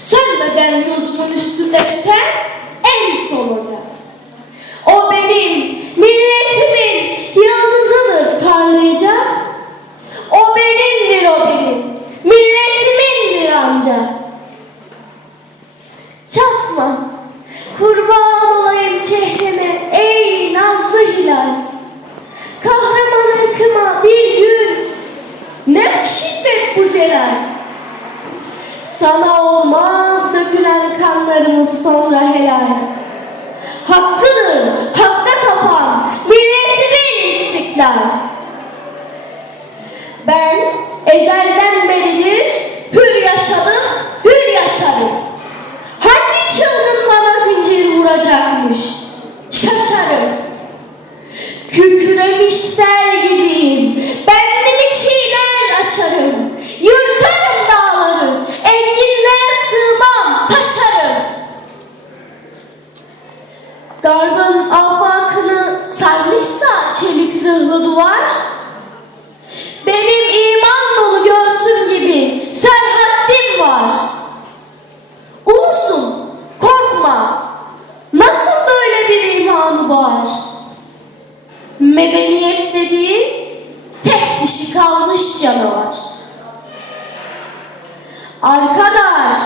Sönmeden yurdumun üstünde tüten en son ocak. Sana olmaz dökülen kanlarımız sonra helal. Hakkıdır, hakka tapan milletimin istiklal. Ben ezelden beridir hür yaşadım, hür yaşarım. Hangi çılgın bana zincir vuracakmış? Şaşarım. Kükremiş sel gibiyim. Zırhlı duvar, benim iman dolu göğsüm gibi serhattim var. Ulusum, korkma. Nasıl böyle bir imanı var? Medeniyet dediğin tek dişi kalmış canavar. Arkadaş,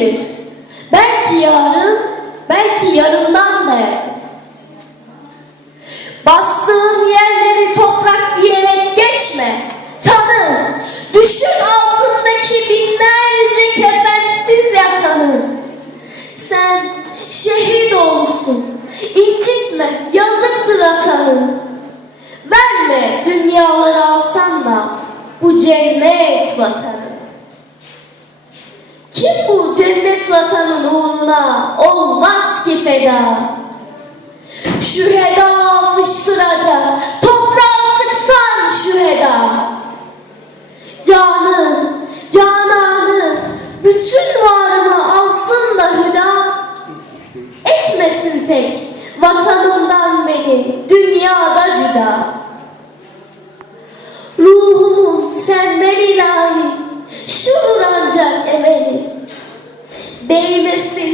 bilir? Belki yarın, belki yarından da. Bastığın yerleri toprak diyerek geçme. Tanı, düşün altındaki binlerce kefensiz yatanı. Sen şehit olsun, incitme, yazıktır atanı. Verme dünyaları alsan da bu cennet vatanı. Kim bu cennet vatanın uğruna olmaz ki feda? Şüheda fışkıracak, toprağa sıksan şüheda. Canı, cananı, bütün varını alsın da hüda. Etmesin tek vatanından beni dünyada cüda. Ruhumun senden ilahi,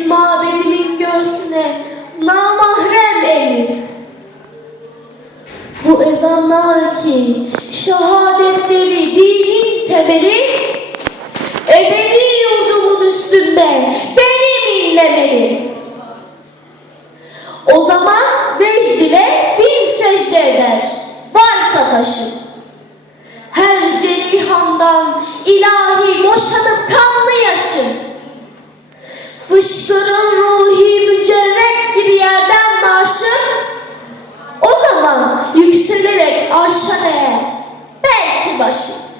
Değmesin mabedimin göğsüne namahrem eli. Bu ezanlar ki şehadetleri dinin temeli, ebedi yurdumun üstünde benim inlemeli. O zaman vecd ile bin secde eder, varsa taşı. Fışkırır ruhi mücerret gibi yerden naşım. O zaman yükselerek arşa değer belki başım.